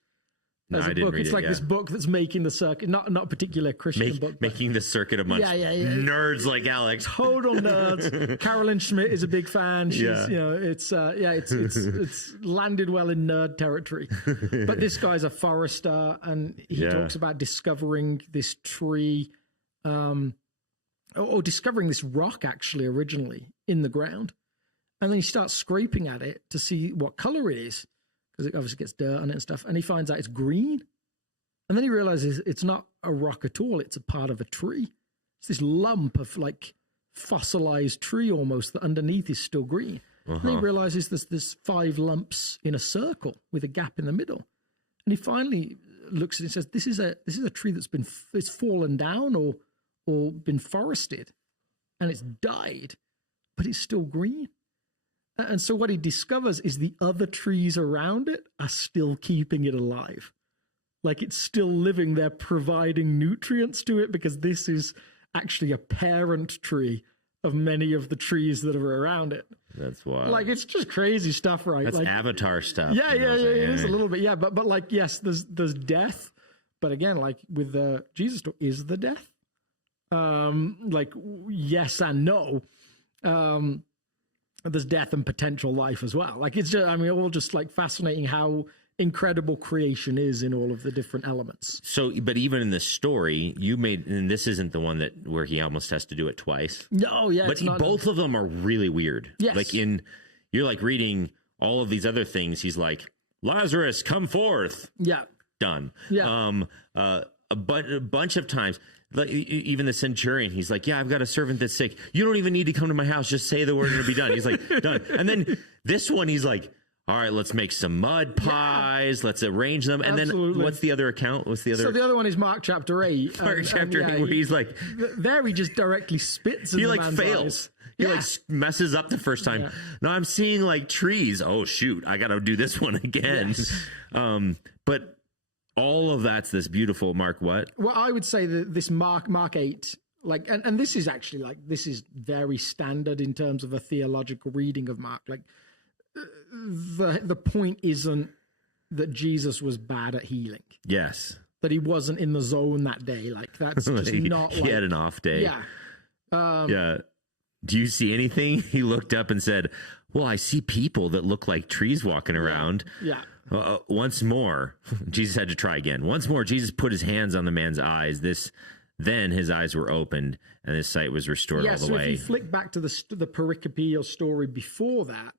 No, I a didn't book. read It's it, like this book that's making the circuit, not a particular Christian book. Making the circuit amongst nerds like Alex. Total nerds. Carolyn Schmidt is a big fan. She's, it's landed well in nerd territory. But this guy's a forester, and he talks about discovering this tree, or discovering this rock actually originally in the ground. And then he starts scraping at it to see what color it is, because it obviously gets dirt on it and stuff. And he finds out it's green. And then he realizes it's not a rock at all. It's a part of a tree. It's this lump of like fossilized tree almost that underneath is still green. And he realizes there's 5 lumps in a circle with a gap in the middle. And he finally looks at it and says, this is a tree it's fallen down or been forested, and it's died, but it's still green. And so what he discovers is the other trees around it are still keeping it alive. Like it's still living there, providing nutrients to it, because this is actually a parent tree of many of the trees that are around it. That's wild. Like it's just crazy stuff, right? That's like Avatar stuff. Yeah, it is a little bit. Yeah, but like, yes, there's death. But again, like with the Jesus story, is the death? Like yes and no. There's death and potential life as well. Like it's just, all just like fascinating how incredible creation is in all of the different elements. So, but even in this story, and this isn't the one where he almost has to do it twice. No, yeah, but both of them are really weird. Yes. Like you're like reading all of these other things. He's like, Lazarus, come forth. Yeah. Done. Yeah. A bunch of times. Like even the centurion, he's like, yeah, I've got a servant that's sick. You don't even need to come to my house. Just say the word and it'll be done. He's like, done. And then this one, he's like, all right, let's make some mud pies. Let's arrange them. And then what's the other account? So the other one is Mark chapter 8. Mark chapter 8, where he's like, there he just directly spits in the man's fails. Eyes. He like messes up the first time. Yeah. Now I'm seeing like trees. Oh shoot, I got to do this one again. Yes. But all of that's this beautiful Mark what? Well, I would say that this Mark 8, like, and this is actually like, this is very standard in terms of a theological reading of Mark. Like, the point isn't that Jesus was bad at healing. Yes. That he wasn't in the zone that day. Like, that's just not he had an off day. Yeah. Yeah. do you see anything? He looked up and said, well, I see people that look like trees walking around. Yeah. Once more, Jesus had to try again. Once more, Jesus put his hands on the man's eyes. Then his eyes were opened and his sight was restored all the way. If you flick back to the pericope or story before that,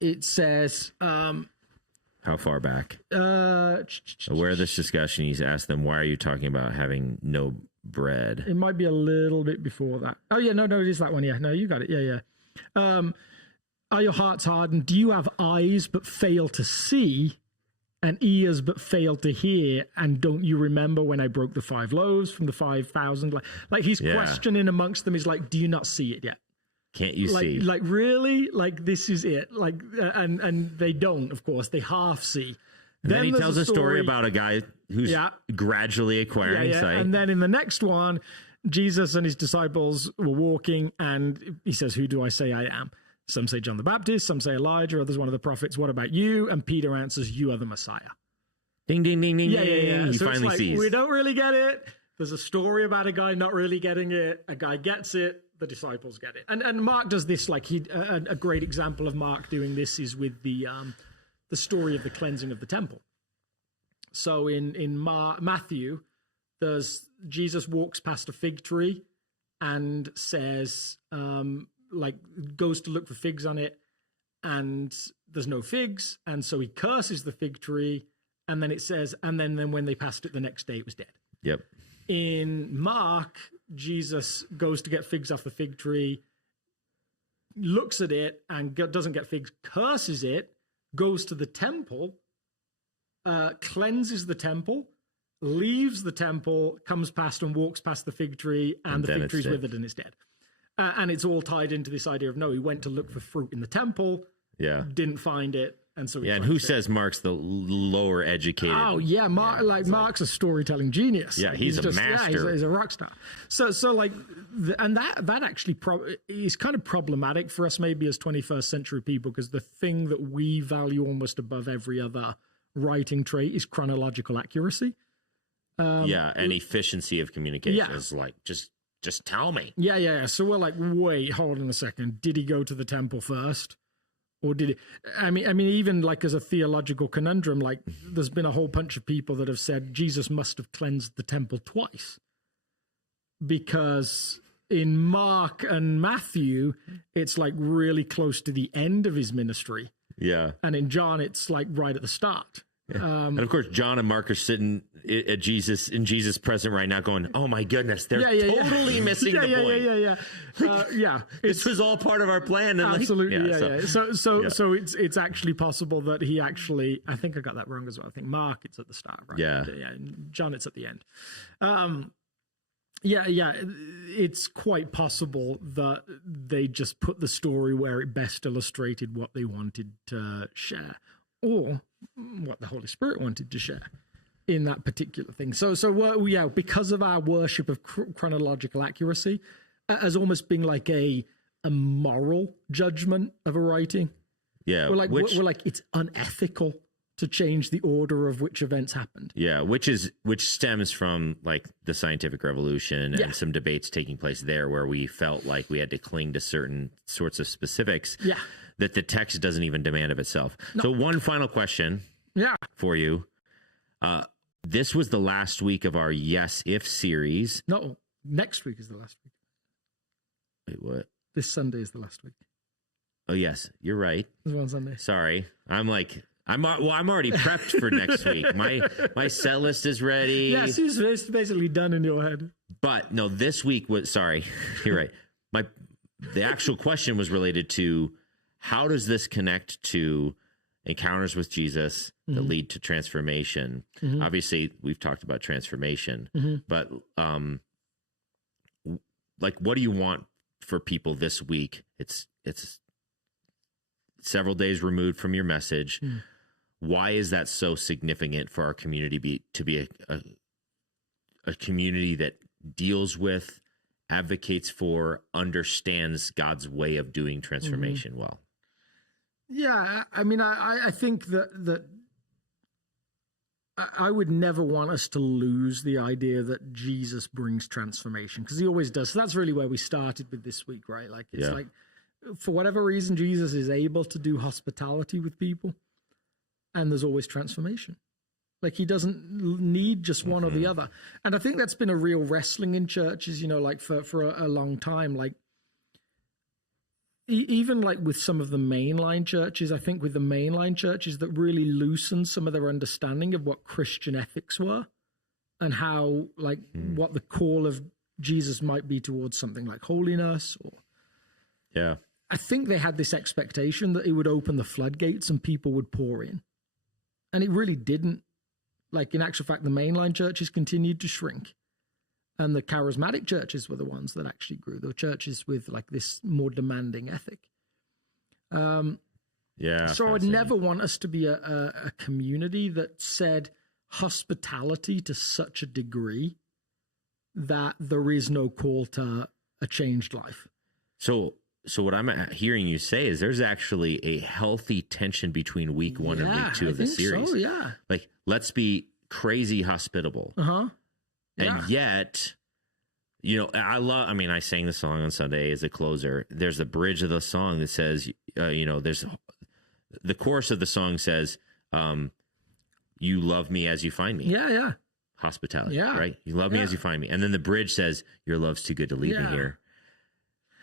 it says... how far back? Aware of this discussion, he's asked them, why are you talking about having no bread? It might be a little bit before that. Oh, yeah, no, it is that one. Yeah, no, you got it. Yeah. Are your hearts hardened? Do you have eyes but fail to see and ears but fail to hear? And don't you remember when I broke the 5 loaves from the 5,000? Like he's questioning amongst them. He's like, do you not see it yet? Can't you see? Like, really? Like, this is it? Like, and they don't, of course. They half see. Then he tells a story about a guy who's gradually acquiring sight. And then in the next one, Jesus and his disciples were walking, and he says, who do I say I am? Some say John the Baptist, some say Elijah, others one of the prophets. What about you? And Peter answers, you are the Messiah. Ding, ding, ding, ding, ding. He so finally sees. We don't really get it. There's a story about a guy not really getting it. A guy gets it. The disciples get it. And Mark does this, like a great example of Mark doing this is with the story of the cleansing of the temple. So in Matthew, Jesus walks past a fig tree and says, goes to look for figs on it, and there's no figs, and so he curses the fig tree, and then it says, and then when they passed it the next day, it was dead. Yep. In Mark, Jesus goes to get figs off the fig tree, looks at it and doesn't get figs, curses it, goes to the temple, cleanses the temple, leaves the temple, comes past and walks past the fig tree, and the fig tree's withered and it's dead. And it's all tied into this idea of, no, he went to look for fruit in the temple, didn't find it, and so and who says Mark's the lower educated? Oh yeah, Mark's a storytelling genius. Yeah, he's a master. He's a rock star. So and that actually is kind of problematic for us maybe as 21st century people, because the thing that we value almost above every other writing trait is chronological accuracy. And efficiency of communication is like just tell me. Yeah. So we're like, wait, hold on a second. Did he go to the temple first? Or did it? I mean, even like as a theological conundrum, like there's been a whole bunch of people that have said Jesus must have cleansed the temple twice, because in Mark and Matthew, it's like really close to the end of his ministry. Yeah. And in John, it's like right at the start. Yeah. And of course, John and Mark are sitting at Jesus present right now going, oh my goodness, they're totally missing the point. This was all part of our plan. And absolutely. So it's actually possible that he actually, I think I got that wrong as well. I think Mark, it's at the start, right? Yeah. John, it's at the end. It's quite possible that they just put the story where it best illustrated what they wanted to share, or what the Holy Spirit wanted to share in that particular thing. So because of our worship of chronological accuracy, as almost being like a moral judgment of a writing. Yeah, we're like it's unethical to change the order of which events happened. Yeah, which stems from like the scientific revolution and some debates taking place there, where we felt like we had to cling to certain sorts of specifics. Yeah. That the text doesn't even demand of itself. No. So one final question for you. This was the last week of our Yes If series. No, next week is the last week. Wait, what? This Sunday is the last week. Oh, yes, you're right. There's one Sunday. Sorry. I'm already prepped for next week. My set list is ready. Yes, it's basically done in your head. But no, this week was, sorry, you're right. The actual question was related to, how does this connect to encounters with Jesus that lead to transformation? Mm-hmm. Obviously, we've talked about transformation, but like, what do you want for people this week? It's several days removed from your message. Mm. Why is that so significant for our community to be a community that deals with, advocates for, understands God's way of doing transformation well? Yeah, I mean, I think that I would never want us to lose the idea that Jesus brings transformation, because he always does. So that's really where we started with this week, right? Like, it's like, for whatever reason, Jesus is able to do hospitality with people, and there's always transformation. Like, he doesn't need just one or the other. And I think that's been a real wrestling in churches, you know, like for a long time. Like, even like with some of the mainline churches, I think with the mainline churches that really loosened some of their understanding of what Christian ethics were and how, like, what the call of Jesus might be towards something like holiness. Or, I think they had this expectation that it would open the floodgates and people would pour in. And it really didn't. Like, in actual fact, the mainline churches continued to shrink. And the charismatic churches were the ones that actually grew. The churches with like this more demanding ethic. So I would never want us to be a community that said hospitality to such a degree that there is no call to a changed life. So what I'm hearing you say is there's actually a healthy tension between week 1 and week 2 of the series. So, yeah. Like, let's be crazy hospitable. And yet, you know, I sang the song on Sunday as a closer. There's a bridge of the song that says, you know, there's the chorus of the song says, you love me as you find me. Hospitality, right? You love me as you find me. And then the bridge says, your love's too good to leave me here.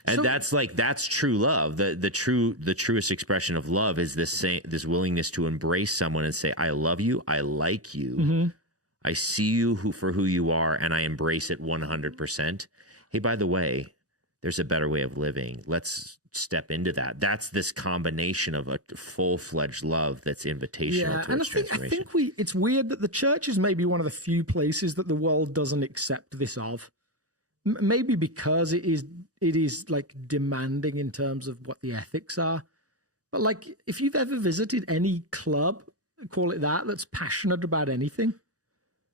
And that's true love. The truest expression of love is this willingness to embrace someone and say, I love you, I like you. I see you for who you are, and I embrace it 100%. Hey, by the way, there's a better way of living. Let's step into that. That's this combination of a full-fledged love that's invitational to transformation. I think it's weird that the church is maybe one of the few places that the world doesn't accept this of. Maybe because it is like demanding in terms of what the ethics are. But like, if you've ever visited any club, call it that's passionate about anything,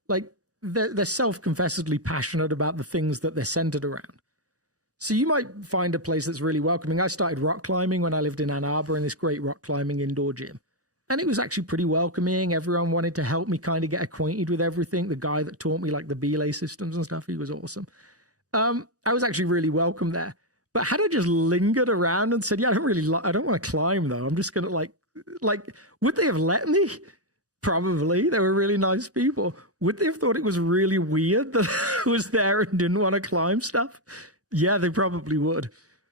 like they're self-confessedly passionate about the things that they're centered around. So you might find a place that's really welcoming. I started rock climbing when I lived in Ann Arbor in this great rock climbing indoor gym. And it was actually pretty welcoming. Everyone wanted to help me kind of get acquainted with everything. The guy that taught me like the belay systems and stuff, he was awesome. I was actually really welcome there. But had I just lingered around and said, I don't want to climb though. I'm just going to like, would they have let me? Probably. They were really nice people. Would they have thought it was really weird that I was there and didn't want to climb stuff? Yeah, they probably would.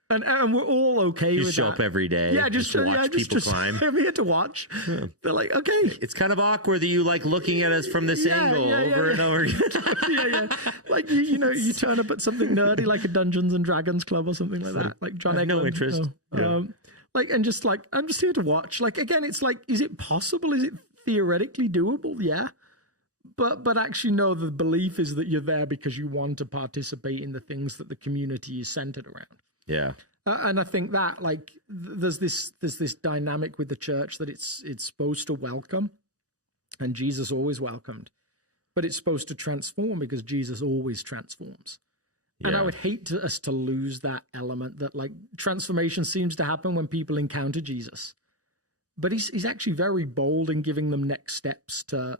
And we're all okay with that. You show up every day. Yeah, just watch people climb. I'm here to watch. Yeah. They're like, okay. It's kind of awkward that you like looking at us from this angle over and over again. Like, you turn up at something nerdy like a Dungeons and Dragons club or something like that. Like John Eglin. No interest. And just like, I'm just here to watch. Like, again, it's like, is it possible? Is it theoretically doable? Yeah. But actually, no, the belief is that you're there because you want to participate in the things that the community is centered around. Yeah. And I think that like there's this dynamic with the church that it's supposed to welcome, and Jesus always welcomed, but it's supposed to transform because Jesus always transforms. Yeah. And I would hate us to lose that element that like transformation seems to happen when people encounter Jesus, but he's actually very bold in giving them next steps to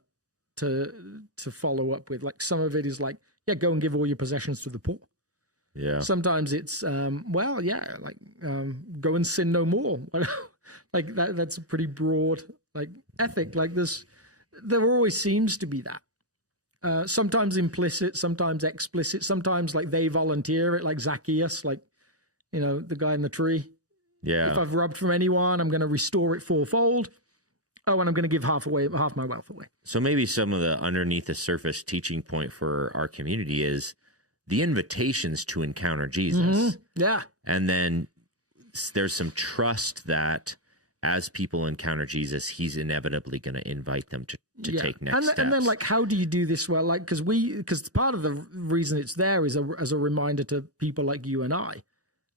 follow up with. Like some of it is like, go and give all your possessions to the poor. Yeah. Sometimes it's, go and sin no more. Like that's a pretty broad, like ethic. Like there always seems to be that. Sometimes implicit, sometimes explicit, sometimes like they volunteer it, like Zacchaeus, like, the guy in the tree. Yeah. If I've robbed from anyone, I'm going to restore it fourfold. Oh, and I'm going to give half my wealth away. So maybe some of the underneath the surface teaching point for our community is the invitations to encounter Jesus. Mm-hmm. Yeah. And then there's some trust that as people encounter Jesus, he's inevitably going to invite them to take next steps. And then like, how do you do this well? Like, because part of the reason it's there is as a reminder to people like you and I.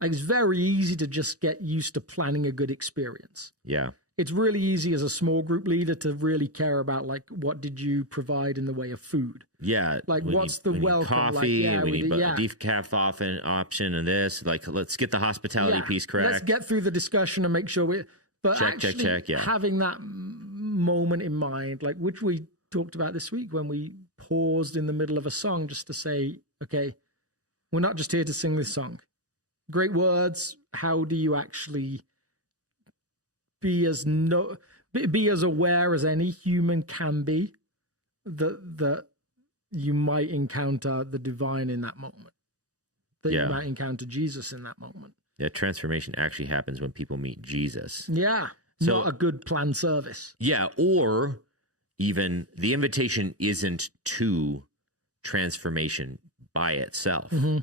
Like, it's very easy to just get used to planning a good experience. Yeah. It's really easy as a small group leader to really care about, like, what did you provide in the way of food? Yeah. Like, what's the welcome? Coffee, like, we need a decaf option and this. Like, let's get the hospitality piece correct. Let's get through the discussion and make sure but check. Yeah. Having that moment in mind, like, which we talked about this week when we paused in the middle of a song just to say, okay, we're not just here to sing this song. Great words. How do you actually be as aware as any human can be that you might encounter the divine in that moment, that you might encounter Jesus in that moment. Yeah, transformation actually happens when people meet Jesus. Yeah, so, not a good planned service. Yeah, or even the invitation isn't to transformation by itself. Mm-hmm.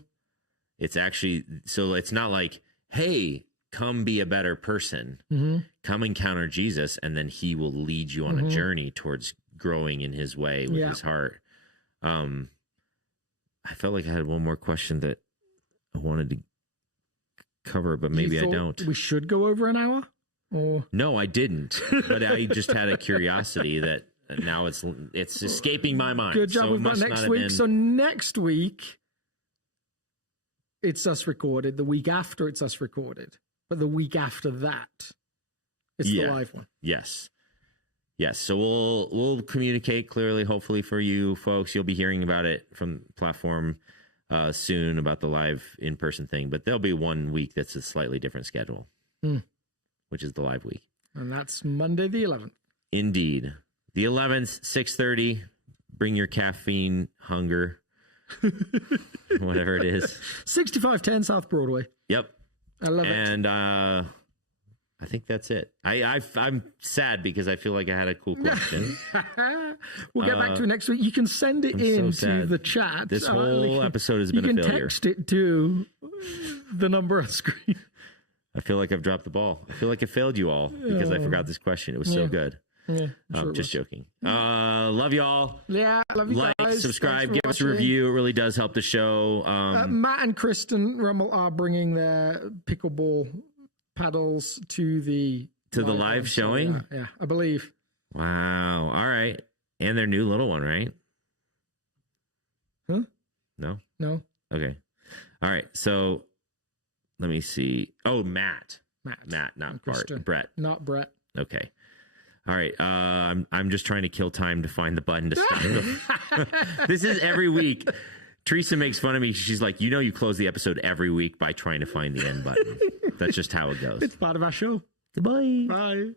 It's actually, so it's not like, hey, come be a better person. Mm-hmm. Come encounter Jesus, and then he will lead you on a journey towards growing in his way with his heart. I felt like I had one more question that I wanted to cover, but maybe I don't. We should go over an hour? Or? No, I didn't. But I just had a curiosity that now it's escaping my mind. Good job. So we've got next week. So next week, it's us recorded. The week after, it's us recorded. But the week after that, it's the live one. Yes. So we'll communicate clearly, hopefully for you folks. You'll be hearing about it from the platform soon about the live in-person thing. But there'll be 1 week that's a slightly different schedule, which is the live week. And that's Monday the 11th. Indeed. The 11th, 6:30. Bring your caffeine hunger, whatever it is. 6510 South Broadway. Yep. I love it. And I think that's it. I'm sad because I feel like I had a cool question. We'll get back to it next week. You can send it into the chat. This whole episode has been a failure. You can text it to the number on screen. I feel like I've dropped the ball. I feel like I failed you all because I forgot this question. It was so good. Yeah, just joking. Love you all. Yeah, love you like, guys. Subscribe, give us a review. It really does help the show. Matt and Kristen Rummel are bringing their pickleball paddles to the live showing. Yeah, I believe. Wow. All right, and their new little one, right? Huh? No. Okay. All right. So let me see. Oh, Matt, not Bart. Brett, not Brett. Okay. All right. I'm just trying to kill time to find the button to stop them. This is every week. Teresa makes fun of me. She's like, you close the episode every week by trying to find the end button. That's just how it goes. It's part of our show. Goodbye. Bye.